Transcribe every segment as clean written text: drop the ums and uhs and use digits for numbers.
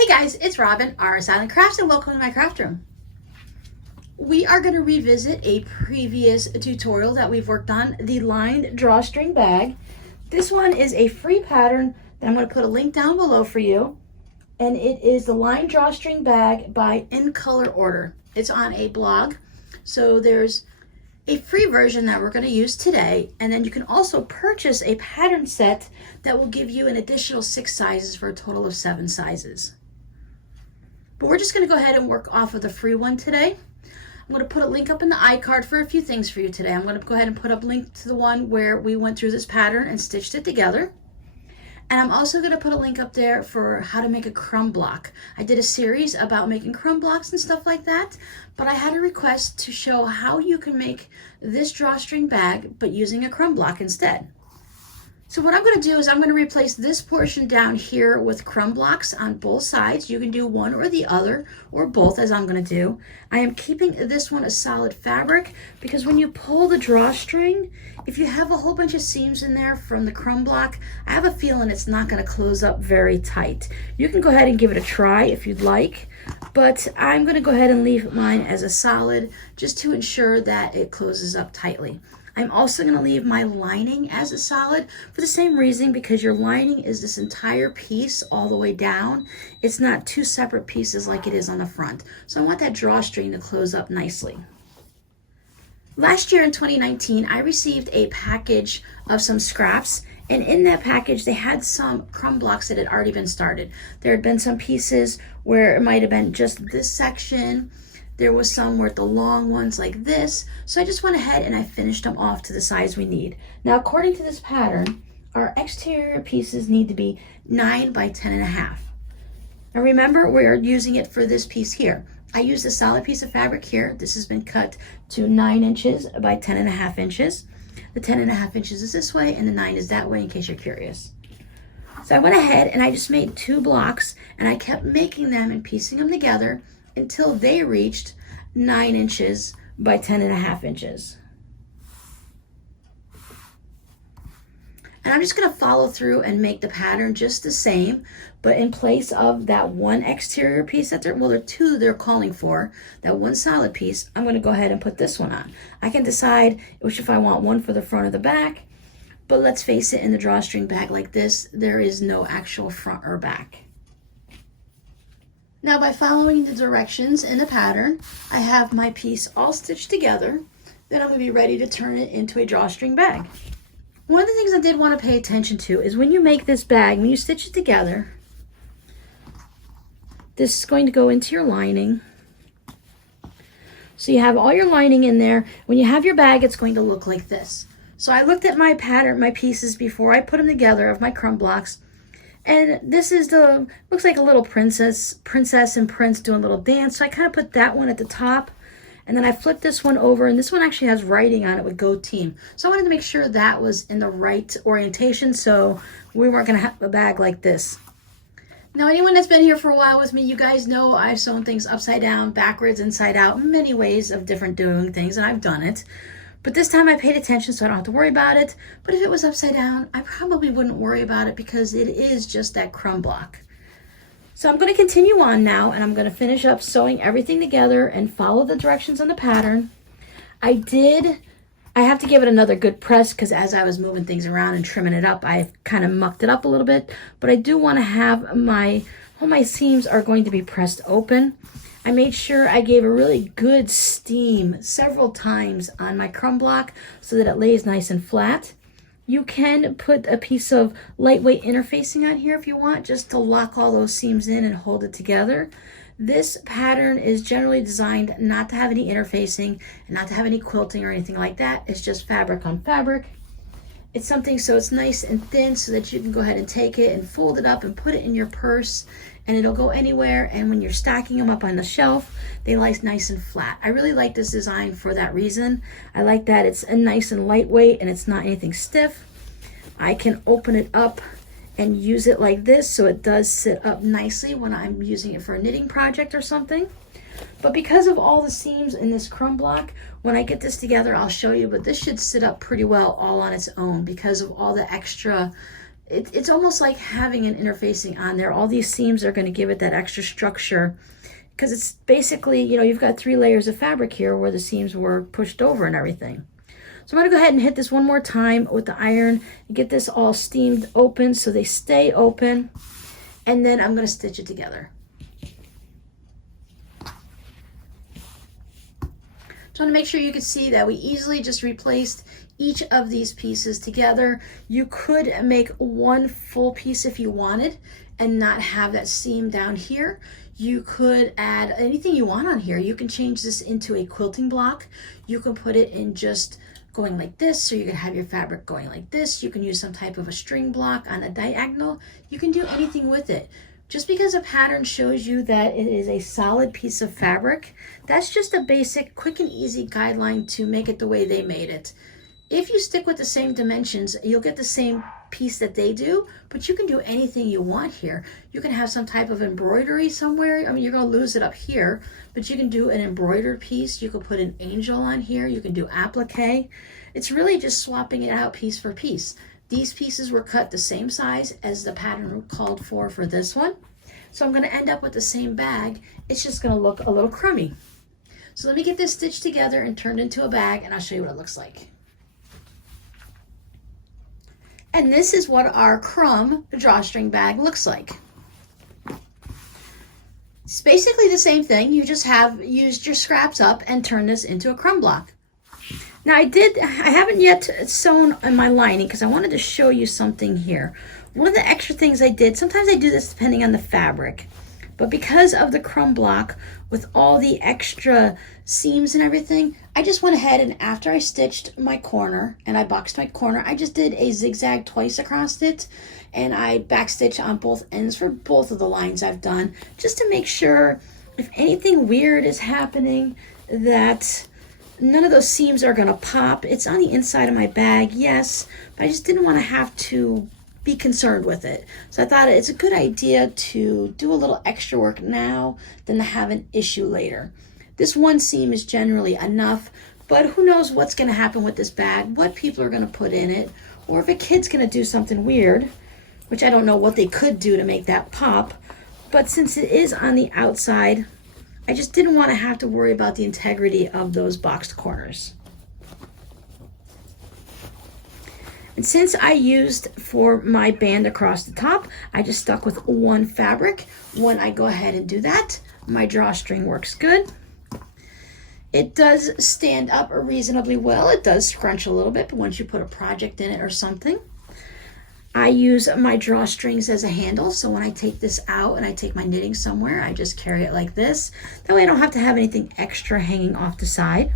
Hey guys, it's Robin, our Silent Crafts, and welcome to my craft room. We are going to revisit a previous tutorial that we've worked on, the lined drawstring bag. This one is a free pattern that I'm going to put a link down below for you. And it is the lined drawstring bag by In Color Order. It's on a blog. So there's a free version that we're going to use today, and then you can also purchase a pattern set that will give you an additional 6 sizes for a total of 7 sizes. But we're just going to go ahead and work off of the free one today. I'm going to put a link up in the iCard for a few things for you today. I'm going to go ahead and put up a link to the one where we went through this pattern and stitched it together. And I'm also going to put a link up there for how to make a crumb block. I did a series about making crumb blocks and stuff like that, but I had a request to show how you can make this drawstring bag but using a crumb block instead. So what I'm going to do is I'm going to replace this portion down here with crumb blocks on both sides. You can do one or the other or both, as I'm going to do. I am keeping this one a solid fabric because when you pull the drawstring, if you have a whole bunch of seams in there from the crumb block, I have a feeling it's not going to close up very tight. You can go ahead and give it a try if you'd like, but I'm going to go ahead and leave mine as a solid just to ensure that it closes up tightly. I'm also going to leave my lining as a solid for the same reason, because your lining is this entire piece all the way down. It's not 2 separate pieces like it is on the front. So I want that drawstring to close up nicely. Last year in 2019, I received a package of some scraps, and in that package they had some crumb blocks that had already been started. There had been some pieces where it might have been just this section. There was some where the long ones like this. So I just went ahead and I finished them off to the size we need. Now, according to this pattern, our exterior pieces need to be 9 by 10.5. Now remember, we're using it for this piece here. I used a solid piece of fabric here. This has been cut to 9 inches by 10.5 inches. The 10.5 inches is this way and the 9 is that way, in case you're curious. So I went ahead and I just made 2 blocks, and I kept making them and piecing them together until they reached 9 inches by 10.5 inches. And I'm just going to follow through and make the pattern just the same, but in place of that one exterior piece that there are 2 they're calling for, that one solid piece, I'm going to go ahead and put this one on. I can decide if I want one for the front or the back, but let's face it, in the drawstring bag like this, there is no actual front or back. Now, by following the directions in the pattern, I have my piece all stitched together. Then I'm going to be ready to turn it into a drawstring bag. One of the things I did want to pay attention to is when you make this bag, when you stitch it together, this is going to go into your lining. So you have all your lining in there. When you have your bag, it's going to look like this. So I looked at my pattern, my pieces before I put them together of my crumb blocks. And this is looks like a little princess and prince doing a little dance. So I kind of put that one at the top. And then I flipped this one over, and this one actually has writing on it with Go Team. So I wanted to make sure that was in the right orientation, so we weren't going to have a bag like this. Now, anyone that's been here for a while with me, you guys know I've sewn things upside down, backwards, inside out, many ways of different doing things, and I've done it. But this time I paid attention, so I don't have to worry about it. But if it was upside down, I probably wouldn't worry about it because it is just that crumb block. So I'm going to continue on now, and I'm going to finish up sewing everything together and follow the directions on the pattern. I have to give it another good press because as I was moving things around and trimming it up, I kind of mucked it up a little bit. But I do want to have all my seams are going to be pressed open. I made sure I gave a really good steam several times on my crumb block so that it lays nice and flat. You can put a piece of lightweight interfacing on here if you want, just to lock all those seams in and hold it together. This pattern is generally designed not to have any interfacing and not to have any quilting or anything like that. It's just fabric on fabric. It's something so it's nice and thin so that you can go ahead and take it and fold it up and put it in your purse, and it'll go anywhere. And when you're stacking them up on the shelf, they lie nice and flat. I really like this design for that reason. I like that it's nice and lightweight and it's not anything stiff. I can open it up and use it like this so it does sit up nicely when I'm using it for a knitting project or something. But because of all the seams in this crumb block, when I get this together, I'll show you, but this should sit up pretty well all on its own because of all the extra it's almost like having an interfacing on there. All these seams are going to give it that extra structure, because it's basically, you know, you've got 3 layers of fabric here where the seams were pushed over and everything. So I'm going to go ahead and hit this one more time with the iron and get this all steamed open so they stay open. And then I'm going to stitch it together. So I want to make sure you can see that we easily just replaced each of these pieces together. You could make one full piece if you wanted and not have that seam down here. You could add anything you want on here. You can change this into a quilting block. You can put it in just going like this, so you can have your fabric going like this. You can use some type of a string block on a diagonal. You can do anything with it. Just because a pattern shows you that it is a solid piece of fabric, that's just a basic, quick and easy guideline to make it the way they made it. If you stick with the same dimensions, you'll get the same piece that they do, but you can do anything you want here. You can have some type of embroidery somewhere. I mean, you're going to lose it up here, but you can do an embroidered piece. You could put an angel on here. You can do applique. It's really just swapping it out piece for piece. These pieces were cut the same size as the pattern called for this one. So I'm going to end up with the same bag. It's just going to look a little crummy. So let me get this stitched together and turned into a bag, and I'll show you what it looks like. And this is what our Crumb drawstring bag looks like. It's basically the same thing. You just have used your scraps up and turned this into a crumb block. Now I haven't yet sewn on my lining because I wanted to show you something here. One of the extra things I did, sometimes I do this depending on the fabric, but because of the crumb block with all the extra seams and everything, I just went ahead and after I stitched my corner and I boxed my corner, I just did a zigzag twice across it, and I backstitch on both ends for both of the lines I've done, just to make sure if anything weird is happening that none of those seams are gonna pop. It's on the inside of my bag, yes, but I just didn't want to have to be concerned with it. So I thought it's a good idea to do a little extra work now than to have an issue later. This one seam is generally enough, but who knows what's going to happen with this bag, what people are going to put in it, or if a kid's going to do something weird, which I don't know what they could do to make that pop. But since it is on the outside, I just didn't want to have to worry about the integrity of those boxed corners. And since I used for my band across the top, I just stuck with one fabric. When I go ahead and do that, my drawstring works good. It does stand up reasonably well. It does scrunch a little bit, but once you put a project in it or something, I use my drawstrings as a handle. So when I take this out and I take my knitting somewhere, I just carry it like this. That way I don't have to have anything extra hanging off the side.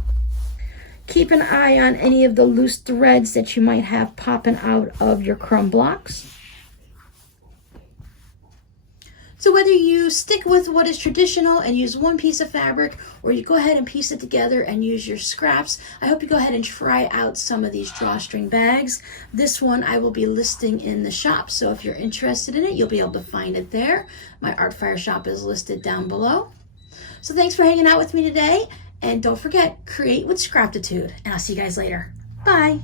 Keep an eye on any of the loose threads that you might have popping out of your crumb blocks. So whether you stick with what is traditional and use one piece of fabric, or you go ahead and piece it together and use your scraps, I hope you go ahead and try out some of these drawstring bags. This one I will be listing in the shop, so if you're interested in it, you'll be able to find it there. My Artfire shop is listed down below. So thanks for hanging out with me today. And don't forget, create with Scraptitude. And I'll see you guys later. Bye.